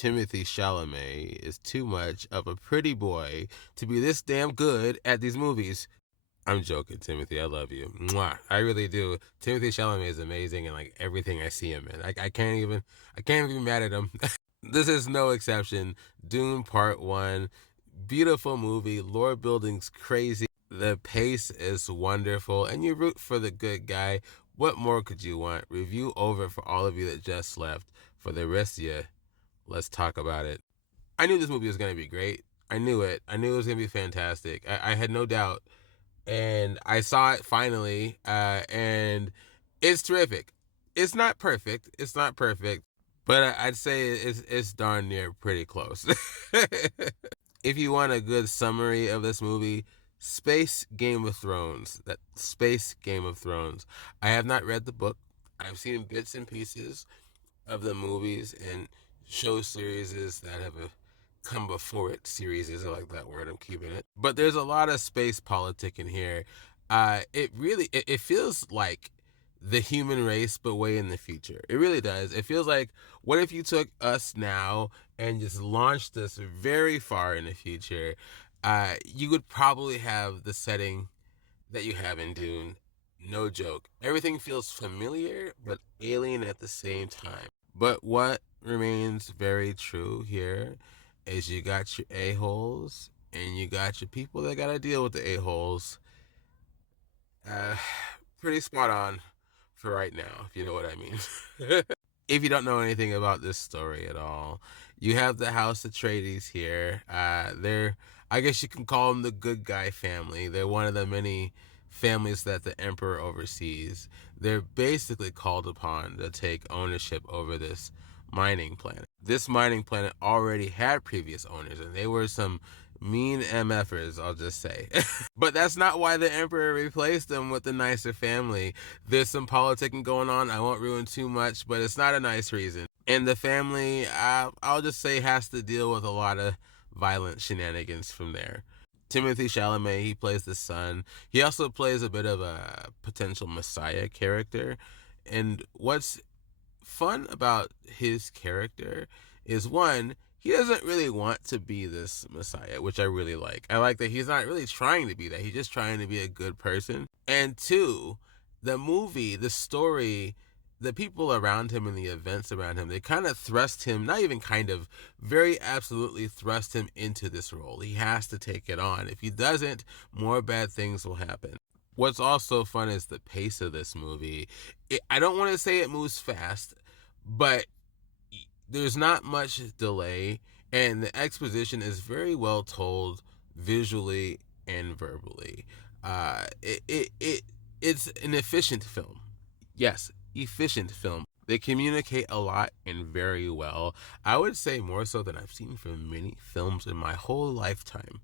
Timothy Chalamet is too much of a pretty boy to be this damn good at these movies. I'm joking, Timothy. I love you. Mwah. I really do. Timothy Chalamet is amazing in like everything I see him in. I can't even be mad at him. This is no exception. Dune Part 1, beautiful movie. Lore building's crazy. The pace is wonderful, and you root for the good guy. What more could you want? Review over for all of you that just left. For the rest of you, let's talk about it. I knew this movie was going to be great. I knew it. I knew it was going to be fantastic. I had no doubt. And I saw it finally, and it's terrific. It's not perfect. It's not perfect, but I'd say it's darn near pretty close. If you want a good summary of this movie, Space Game of Thrones. That Space Game of Thrones. I have not read the book. I've seen bits and pieces of the movies and show series that have come before it. Series, I like that word. I'm keeping it. But there's a lot of space politic in here. It feels like the human race, but way in the future. It really does. It feels like, what if you took us now and just launched us very far in the future? You would probably have the setting that you have in Dune. No joke. Everything feels familiar, but alien at the same time. But what remains very true here is you got your a-holes and you got your people that got to deal with the a-holes. Pretty spot on for right now, if you know what I mean. If you don't know anything about this story at all, you have the House Atreides here. I guess you can call them the good guy family. They're one of the many families that the emperor oversees. They're basically called upon to take ownership over this mining planet. This mining planet already had previous owners, and they were some mean MFers, I'll just say. But that's not why the emperor replaced them with the nicer family. There's some politicking going on. I won't ruin too much, but it's not a nice reason. And the family, I'll just say, has to deal with a lot of violent shenanigans from there. Timothy Chalamet, he plays the son. He also plays a bit of a potential messiah character. And what's fun about his character is, one, he doesn't really want to be this messiah, which I really like. I like that he's not really trying to be that. He's just trying to be a good person. And two, the movie, the story, the people around him and the events around him, they kind of thrust him, not even kind of, very absolutely thrust him into this role. He has to take it on. If he doesn't, more bad things will happen. What's also fun is the pace of this movie. I don't want to say it moves fast, but there's not much delay, and the exposition is very well told visually and verbally. It's an efficient film. Yes, efficient film. They communicate a lot and very well. I would say more so than I've seen from many films in my whole lifetime.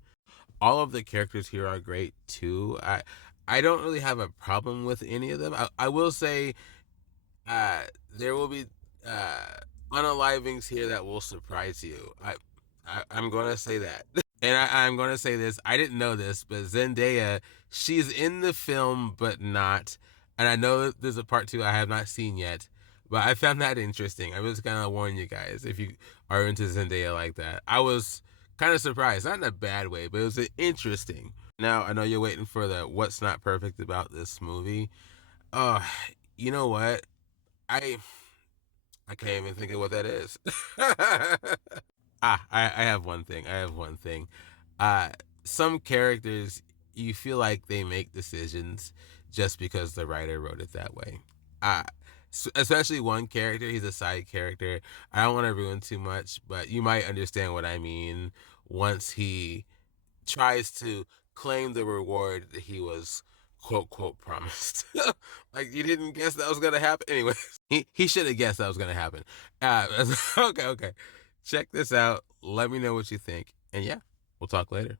All of the characters here are great too. I don't really have a problem with any of them. I will say there will be unalivings here that will surprise you. I'm going to say that. And I'm going to say this. I didn't know this, but Zendaya, she's in the film, but not. And I know that there's a part 2 I have not seen yet, but I found that interesting. I was going to warn you guys if you are into Zendaya like that. I was kind of surprised, not in a bad way, but it was interesting. Now, I know you're waiting for the what's not perfect about this movie. You know what? I can't even think of what that is. I have one thing. Some characters, you feel like they make decisions just because the writer wrote it that way. Especially one character, he's a side character. I don't want to ruin too much, but you might understand what I mean once he tries to claim the reward that he was quote quote promised. Like, you didn't guess that was gonna happen. Anyway, he should have guessed that was gonna happen. Okay. Check this out. Let me know what you think, and yeah, we'll talk later.